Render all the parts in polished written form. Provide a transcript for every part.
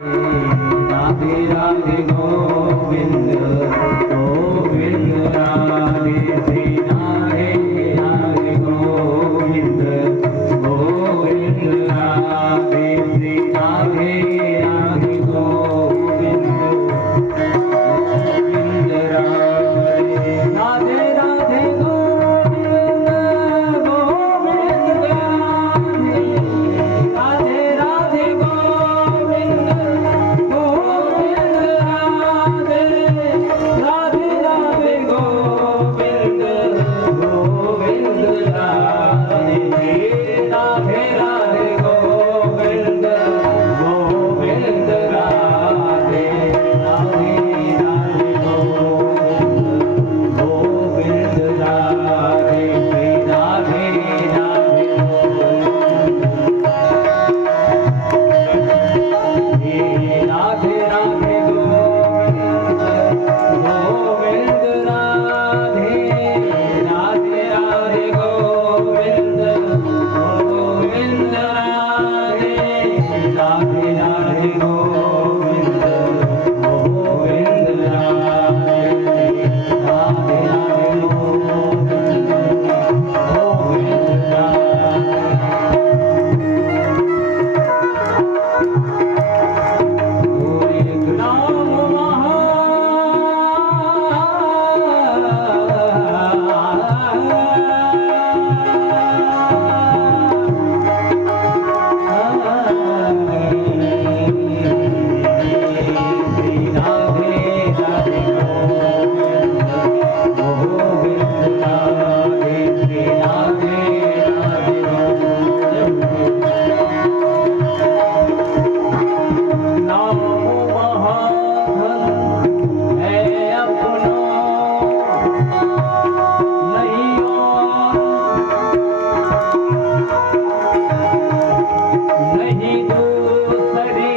राधे राधे गोविंद गोविंद राधे श्री राधे राधे गोविंद गोविंद राधे श्री राधे राधे गोविंद गोविंद राधे राधे राधे गोविंद गोविंद राधे राधे राधे गोविंद गोविंद राधे राधे राधे गोविंद गोविंद राधे राधे राधे गोविंद गोविंद राधे राधे राधे गोविंद गोविंद राधे राधे राधे राधे राधे गोविंद गोविंद राधे राधे राधे गोविंद गोविंद राधे राधे राधे गोविंद गोविंद राधे राधे राधे गोविंद एक नाम नहीं दूसरी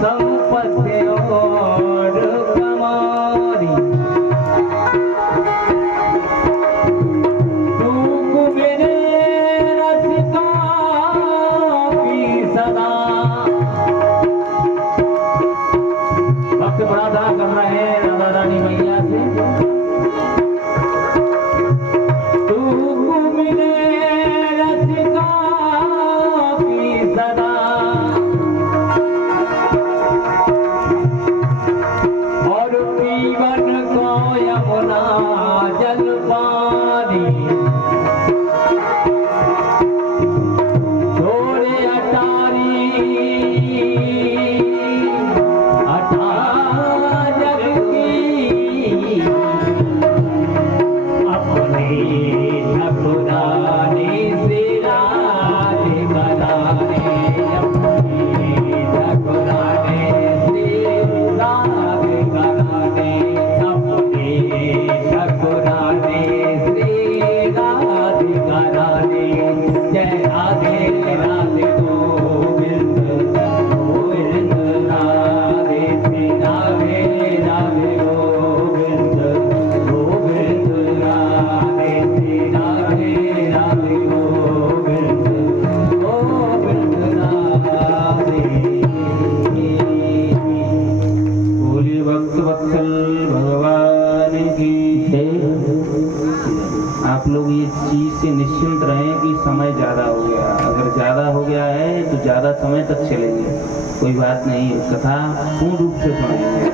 संपत्ति और कमारी तुम मेरे रसिका की सदा भक्त प्रार्थना कर रहे हैं राधा रानी मैया से तुम मेरे रसिका की सदा और पीवन को यमुना जल पानी छोड़े अटारी अटा जग की अपने ठकुरानी श्री राधे कराने अपनी ठकुरानी श्री राधे कराने अपनी ठकुरानी श्री राधे कराने जय राधे राधे गोविंद गोविंद राधे श्री राधे राधे गोविंद गोविंद राधे श्री राधे राधे गोविंद गोविंद राधे बोलिए भक्त वत्सल भगवान की जय। आप लोग ये चीज से निश्चिंत रहें कि समय ज्यादा हो गया, अगर ज्यादा हो गया है तो ज्यादा समय तक चलेंगे, कोई बात नहीं है, कथा पूर्ण रूप से सुनाएंगे।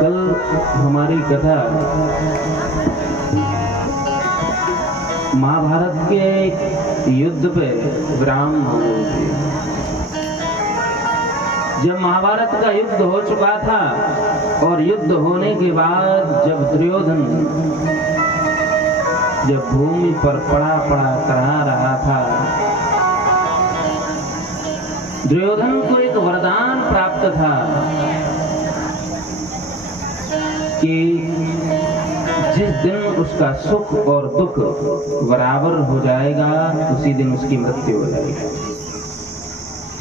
कल हमारी कथा महाभारत के युद्ध पे विराम हो गई थी। जब महाभारत का युद्ध हो चुका था और युद्ध होने के बाद जब दुर्योधन जब भूमि पर पड़ा पड़ा करा रहा था, दुर्योधन को एक वरदान प्राप्त था कि जिस दिन उसका सुख और दुख बराबर हो जाएगा उसी दिन उसकी मृत्यु हो जाएगी।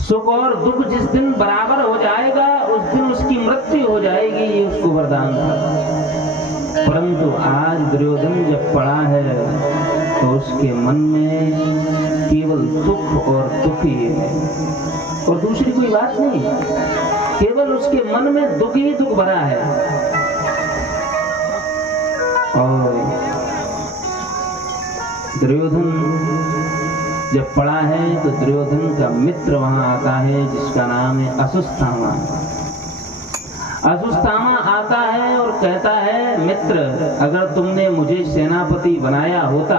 सुख और दुख जिस दिन बराबर हो जाएगा उस दिन उसकी मृत्यु हो जाएगी, ये उसको वरदान था। परंतु आज दुर्योधन जब पड़ा है तो उसके मन में केवल दुख और दुख ही है और दूसरी कोई बात नहीं। केवल उसके मन में दुख ही दुख भरा है। और दुर्योधन जब पड़ा है तो दुर्योधन का मित्र वहां आता है जिसका नाम है अश्वत्थामा। अश्वत्थामा आता है और कहता है, मित्र, अगर तुमने मुझे सेनापति बनाया होता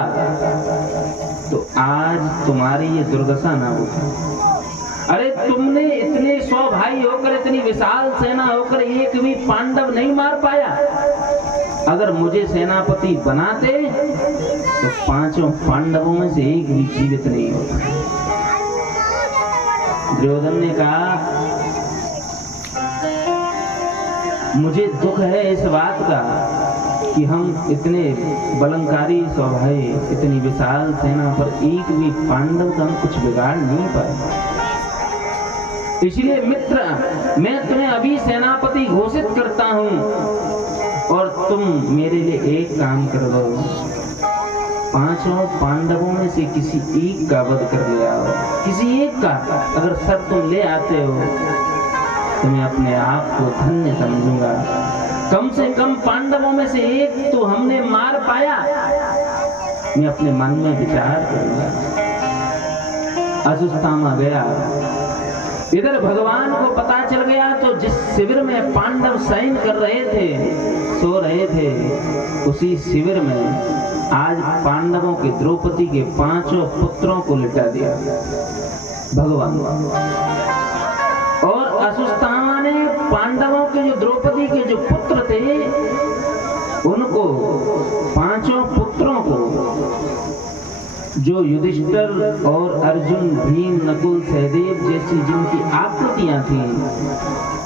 तो आज तुम्हारी ये दुर्दशा ना होती। अरे तुमने इतने 100 भाई होकर, इतनी विशाल सेना होकर एक भी पांडव नहीं मार पाया। अगर मुझे सेनापति बनाते तो 5 पांडवों में से एक भी जीवित नहीं होता। दुर्योधन ने कहा, मुझे दुख है इस बात का कि हम इतने बलंकारी 100 भाई, इतनी विशाल सेना पर एक भी पांडव का हम कुछ बिगाड़ नहीं पाए। इसलिए मित्र, मैं तुम्हें अभी सेनापति घोषित करता हूं और तुम मेरे लिए एक काम कर दो, 5 पांडवों में से किसी एक का वध कर ले आओ। किसी एक का अगर सर तुम ले आते हो तो मैं अपने आप को धन्य समझूंगा। कम से कम पांडवों में से एक तो हमने मार पाया। मैं अपने मन में विचार करूंगा। अश्वत्थामा गया। इधर भगवान को पता चल गया तो जिस शिविर में पांडव शयन कर रहे थे, सो रहे थे, उसी शिविर में आज पांडवों के द्रौपदी के 5 पुत्रों को लिटा दिया भगवान। और अश्वत्थामा ने पांडवों के जो द्रौपदी के जो पुत्र थे उनको 5 पुत्रों को, जो युधिष्ठिर और अर्जुन, भीम, नकुल, सहदेव जैसी जिनकी आकृतियां थी,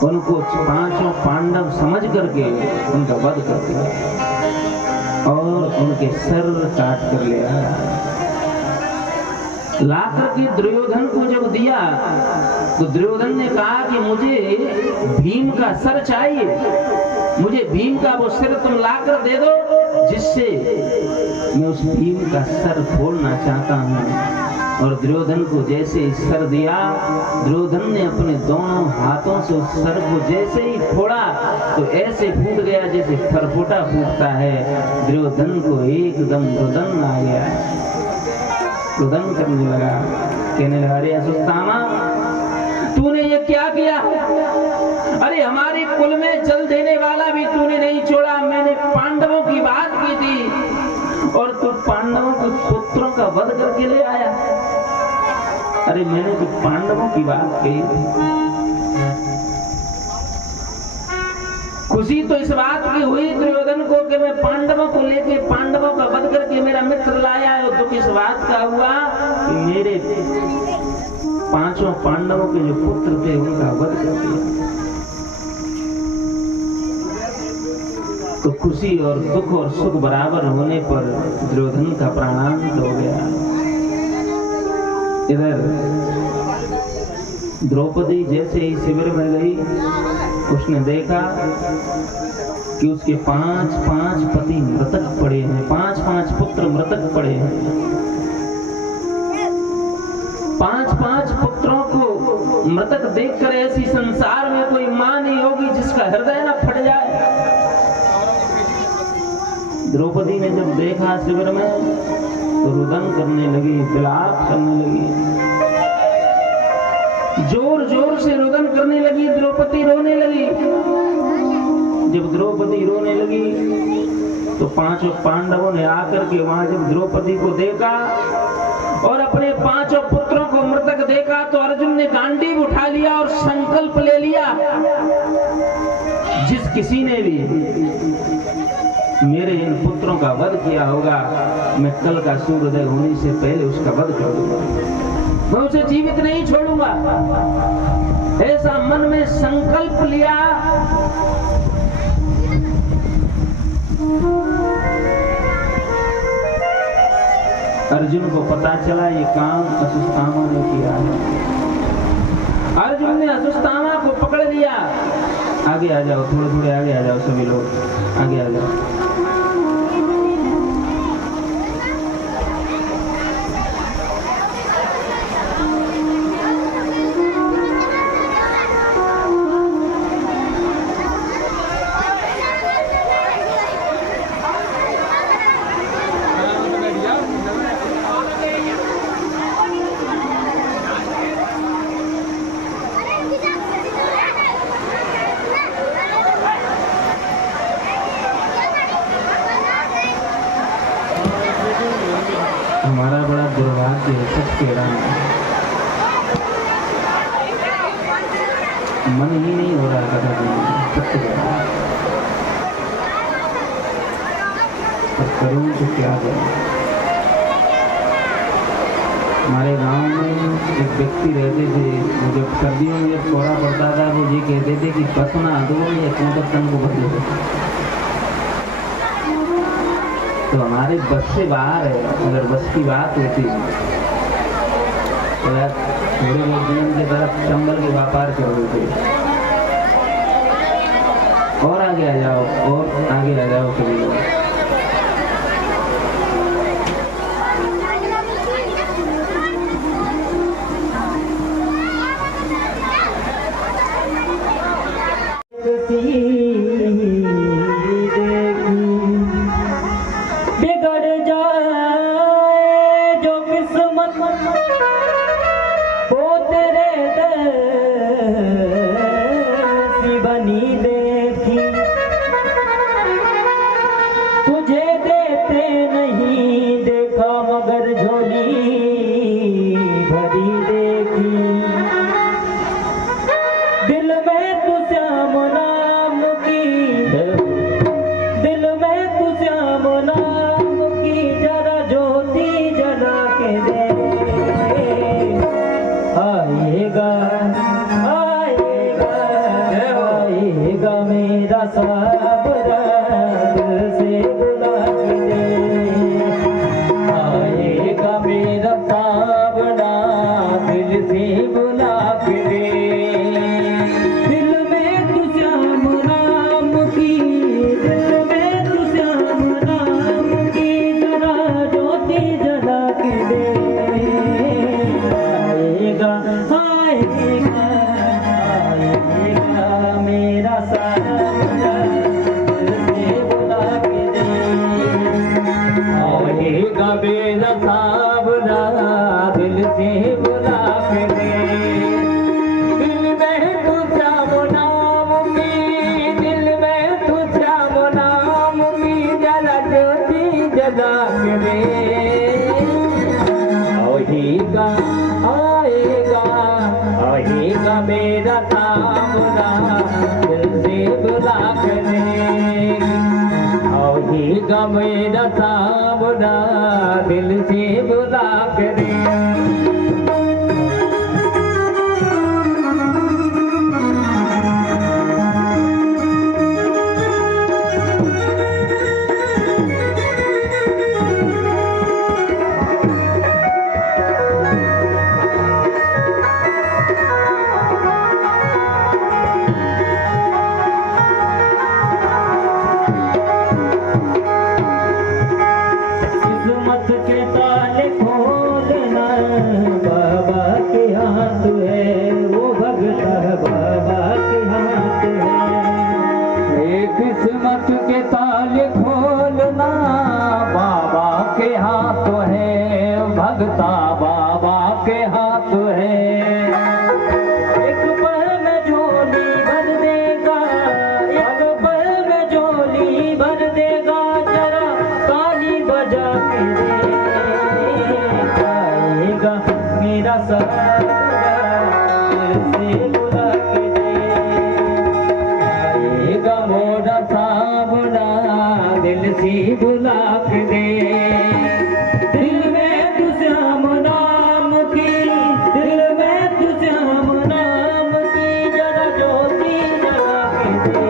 उनको 5 पांडव समझ करके उनका वध कर दिया और उनके सर काट कर ले आया। लाकर के दुर्योधन को जब दिया तो दुर्योधन ने कहा कि मुझे भीम का सर चाहिए, मुझे भीम का वो सिर तुम लाकर दे दो जिससे मैं उस भीम का सर फोड़ना चाहता हूँ। और दुर्योधन को जैसे सर दिया, दुर्योधन ने अपने दोनों हाथों से उस सर को जैसे ही फोड़ा तो ऐसे फूट गया जैसे फरफोटा फूटता है। दुर्योधन को एकदम रुदन आ गया, रुदन करने लगा, कहने लगा, अरे अश्वत्थामा, तूने ये क्या किया? अरे हमारे कुल में जल देने वाला भी तूने नहीं छोड़ा। मैंने पांडवों की बात की थी और तू पांडवों के पुत्रों का वध करके ले आया। अरे मैंने तो पांडवों की बात की। खुशी तो इस बात की हुई दुर्योधन को कि मैं पांडवों को लेके, पांडवों का वध करके मेरा मित्र लाया है, और दुख इस बात का हुआ कि मेरे 5 पांडवों के जो पुत्र थे उनका वध कर दिया। तो खुशी और दुख और सुख बराबर होने पर दुर्योधन का प्राणांत हो गया। इधर द्रौपदी जैसे ही शिविर में गई, उसने देखा कि उसके 5 पति मृतक पड़े हैं, 5 पुत्र मृतक पड़े हैं। 5 पुत्रों को मृतक देखकर ऐसी संसार में कोई मां नहीं होगी जिसका हृदय न फट जाए। द्रौपदी ने जब देखा शिविर में तो रुदन करने लगी, विलाप करने लगी, जोर जोर से रुदन करने लगी। द्रौपदी रोने लगी। जब द्रौपदी रोने लगी तो 5 पांडवों ने आकर के वहां जब द्रौपदी को देखा और अपने 5 पुत्रों को मृतक देखा तो अर्जुन ने गांडीव उठा लिया और संकल्प ले लिया, जिस किसी ने भी मेरे इन पुत्रों का वध किया होगा, मैं कल का सूर्योदय होने से पहले उसका वध कर दूंगा, मैं उसे जीवित नहीं छोड़ूंगा। ऐसा मन में संकल्प लिया। अर्जुन को पता चला ये काम अश्वत्थामा ने किया है। अर्जुन ने अश्वत्थामा को पकड़ लिया। आगे आ जाओ, थोड़े आगे आ जाओ, सभी लोग आगे आ जाओ। सत्य है, सत्य राम। मन ही नहीं हो रहा कथा सुनने, सत्य राम। पर करूं तो क्या करूं? हमारे गांव में एक व्यक्ति रहते थे, वो जब सर्दियों में जब कोहरा पड़ता था वो ये कहते थे कि बस ना दो या क्यों तन को बदल दो। तो हमारे बस से बाहर है, अगर बस की बात होती तो यार थोड़े बहुत दिन के तरफ चंबल के व्यापार कर देते। और आगे आ जाओ, और आगे आ जाओ सभी लोग। मेरा सामना दिल से बुला करे। किस्मत के ताले खोलना बाबा के हाथ है, भगता बाबा के हाथ है। एक पल में झोली भर देगा, एक पल में झोली भर देगा, जरा ताली बजा के देगा मेरा सपना से बुला के देगा मोरा सावना दिल से बुला के दे। दिल में तू श्याम नाम की, दिल में तू श्याम नाम की जरा ज्योति जला के दे।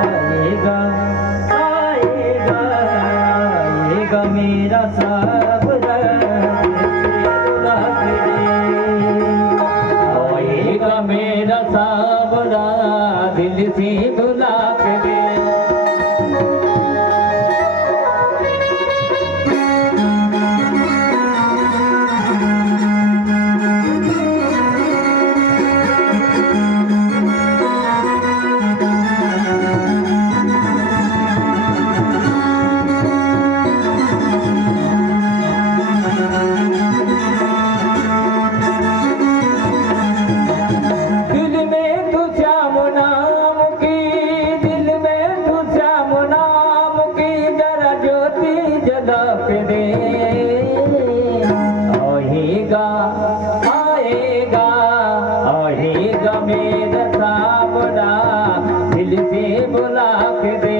आएगा आएगा आएगा मेरा सावना दिल से बुला के दे। सामना दिल से बुला के दे।